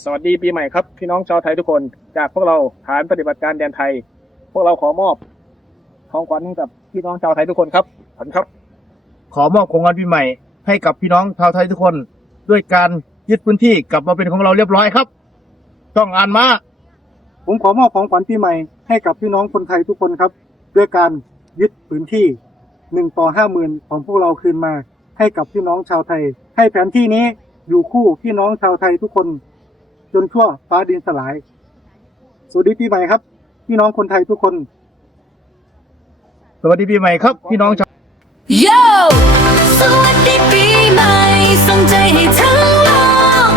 สวัสดีปีใหม่ครับ พี่น้องชาวไทยทุกคน จากพวกเราฐานปฏิบัติการแดนไทย พวกเราขอมอบของขวัญให้กับพี่น้องชาวไทยทุกคนครับขอบคุณครับ ขอมอบของขวัญปีใหม่ ให้กับพี่น้องชาวไทยทุกคน ด้วยการยึดพื้นที่กลับมาเป็นของเราเรียบร้อยครับ ต้องอ่านมาผมขอมอบของขวัญปีใหม่ให้กับพี่น้องคนไทยทุกคนครับ ด้วยการยึดพื้นที่หนึ่งต่อห้าหมื่นของพวกเราคืนมา ให้กับพี่น้องชาวไทย ให้แผนที่นี้อยู่คู่พี่น้องชาวไทยทุกคน จนทั่วฟ้าดินสลาย สวัสดีปีใหม่ครับ พี่น้องคนไทยทุกคน สวัสดีปีใหม่ครับ พี่น้องชาวโยสวัสดีปีใหม่ส่งใจให้ทั้งโลก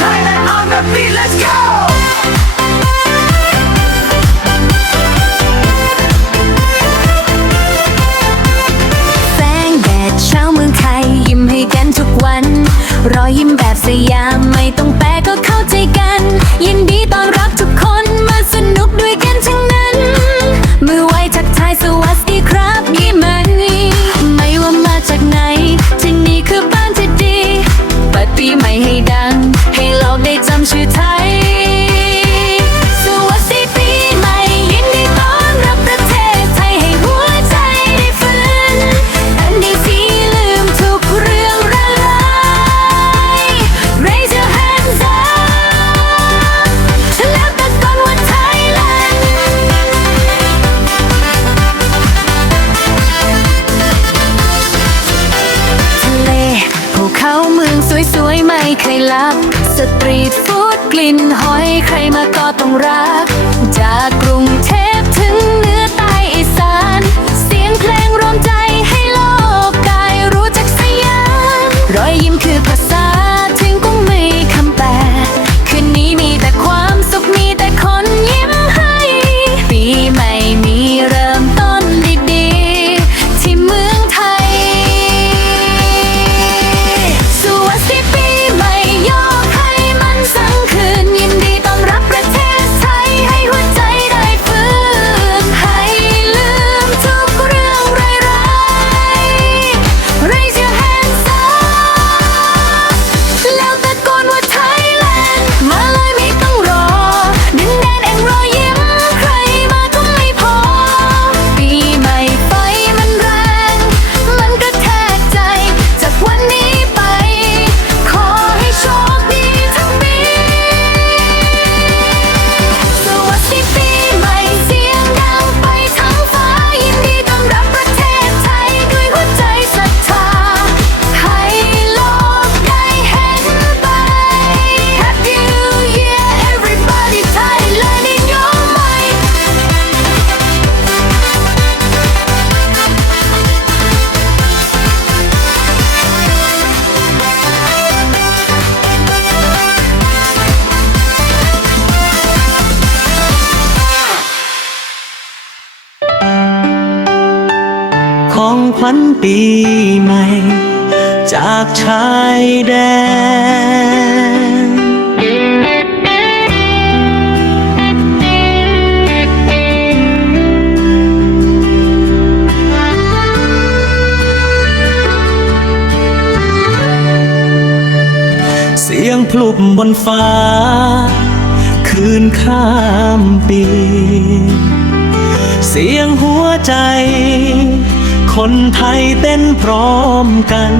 Thailand on the beat let's go แสงแดดเช้าเมืองไทยยิ้มให้กันทุกวัน รอยยิ้มแบบสยามไม่ต้องแป กได้ ไม่เคยลับ สตรีทฟู้ดกลิ่นหอยใครมาก็ต้องรัก จากกรุงเทพถึงเหนือใต้อี ของขวัญปีใหม่ จากชายแดน เสียงพลุบบนฟ้า คืนข้ามปี เสียงหัวใจ คนไทยเต้นพร้อมกัน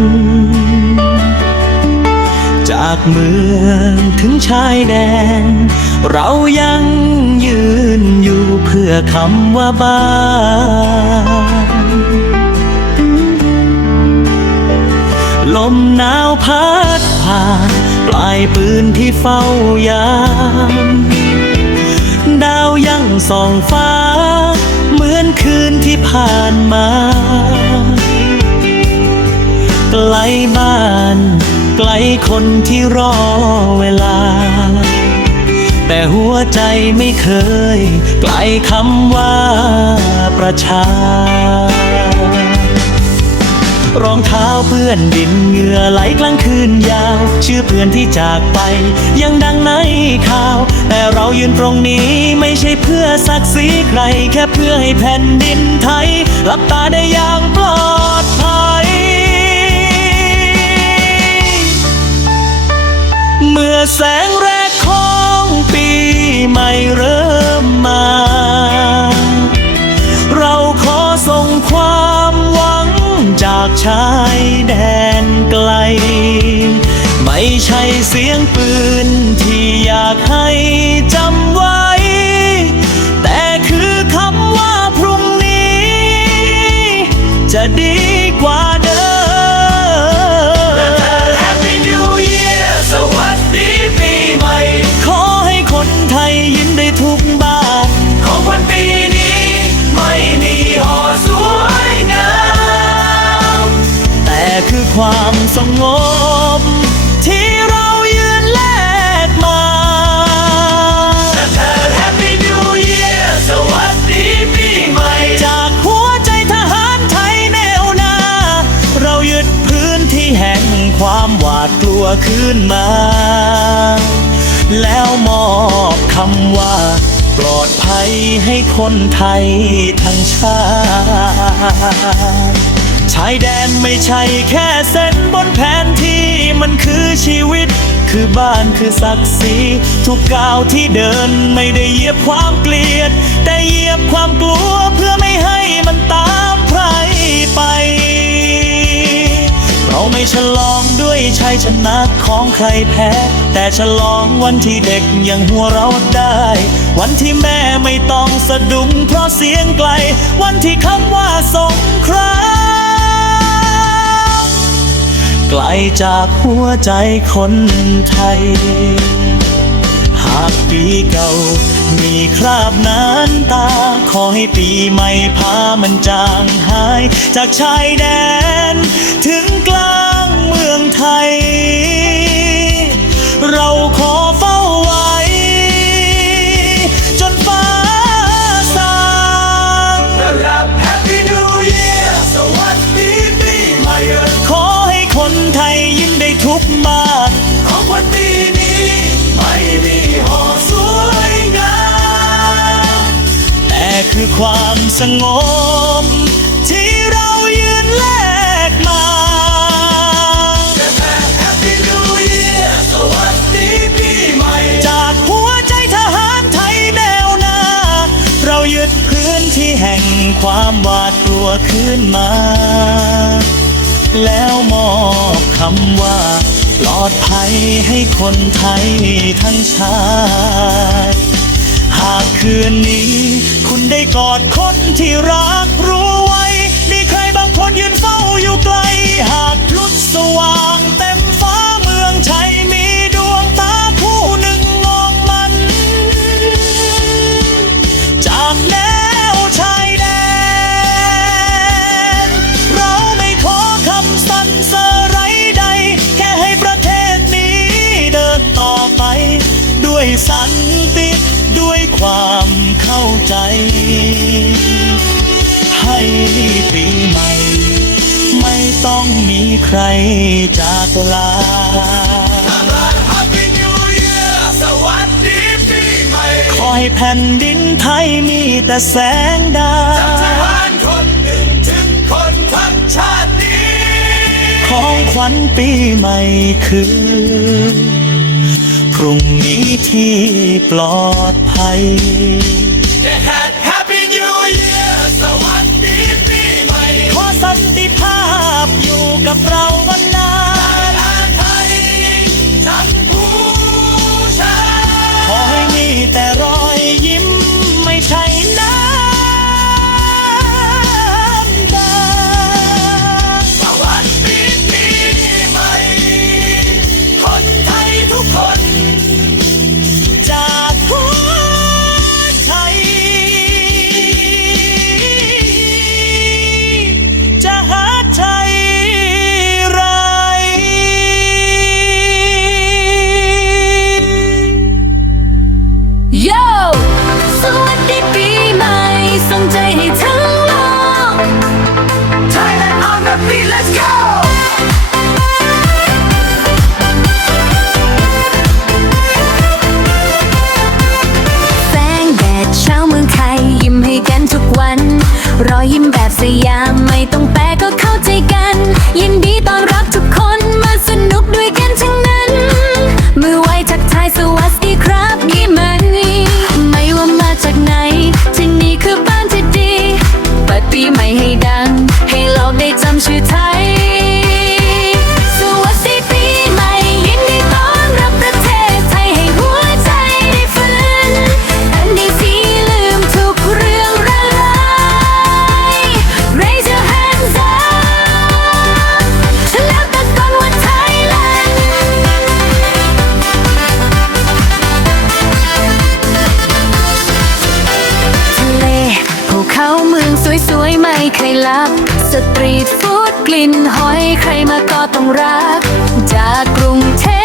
จากเมืองถึงชายแดน เรายังยืนอยู่เพื่อคำว่าบ้านลมหนาวพัดผ่านปลายปืนที่เฝ้ายาม ดาวยังส่องฟ้า ที่ผ่านมา ไกลบ้าน ไกลคนที่รอเวลา แต่หัวใจไม่เคย ไกลคำว่าประชา รองเท้าเปื้อนดินเหงื่อไหลกลางคืนยาว ชื่อเพื่อนที่จากไป ยังดังในข่าว แต่เรายืนตรงนี้ไม่ใช่เพื่อศักดิ์ศรีใคร แค่เพื่อให้แผ่นดินไทยหลับตาได้อย่างปลอดภัย เมื่อแสงแรกของปีาดกลัวขึ้นมา แล้วมอบคำว่า ปลอดภัยให้คนไทยทั้งชาติชายแดนไม่ใช่แค่เส้นบนแผนที่มันคือชีวิต คือบ้านคือศักดิ์ศรีทุกก้าวที่เดินไม่ได้เหยียบความเกลียด แต่เหยียบความกลัว ชัยชนะของใครแพ้ แต่ฉลองวันที่เด็กยังหัวเราะได้ วันที่แม่ไม่ต้องสะดุ้งเพราะเสียงไกล วันที่คำว่าสงครามไกลจากหัวใจคนไทย หากปีเก่า มีคราบน้ำตา ขอให้ปีใหม่พามันจางหาย จากชายแดนถึงไกล ไทย เราขอ แห่งความหวาดกลัวขึ้นมา แล้วมอบคำว่า ปลอดภัยให้คนไทยทั้งชาติ หากคืนนี้ คุณได้กอดคนที่รักรู้ไว้ มีใครบางคนยืนเฝ้าอยู่ไกล หากพลุสว่างเต็ ต้องมีใครจากลาขอให้แผ่นดินไทยมีแต่แสงดาวจากทหารคนหนึ่งถึงคนทั้งชาตินี้ ของขวัญปีใหม่คือ พรุ่งนี้ที่ปลอดภัย ไม่เคยลับ สตรีทฟู้ดกลิ่นหอยใครมาก็ต้องรัก จากกรุงเทพ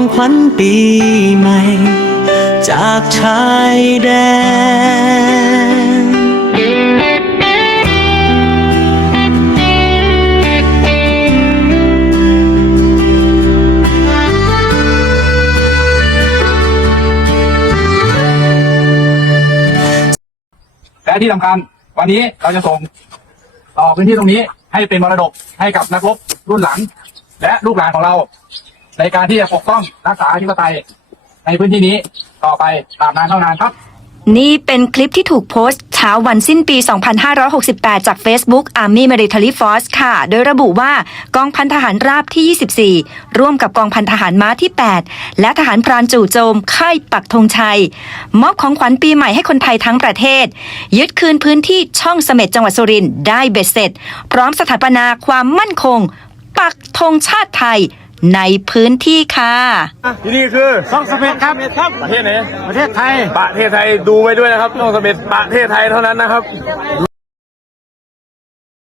ของขวัญปีใหม่ จากชายแดน และที่สำคัญวันนี้เราจะส่งต่อพื้นที่ตรงนี้ให้เป็นมรดกให้กับนักรบรุ่นหลัง และลูกหลานของเรา ในการที่จะปกป้องรักษาอธิปไตยในพื้นที่นี้ต่อไปตาบนานเท่านานครับ นี่เป็นคลิปที่ถูกโพสต์เช้าวันสิ้นปี 2568 จาก Facebook Army Military Force ค่ะ โดยระบุว่ากองพันทหารราบที่ 24 ร่วมกับกองพันทหารม้าที่ 8 และทหารพรานจู่โจม ค่ายปักธงชัย มอบของขวัญปีใหม่ให้คนไทยทั้งประเทศ ยึดคืนพื้นที่ช่องเสม็ดจังหวัดสุรินทร์ได้เบ็ดเสร็จ พร้อมสถาปนาความมั่นคง ปักธงชาติไทย ในพื้นที่ค่ะ ที่นี่คือช่องสเปดครับประเทศไหนประเทศไทยประเทศไทยดูไว้ด้วยนะครับช่องสเปดประเทศไทยเท่านั้นนะครับ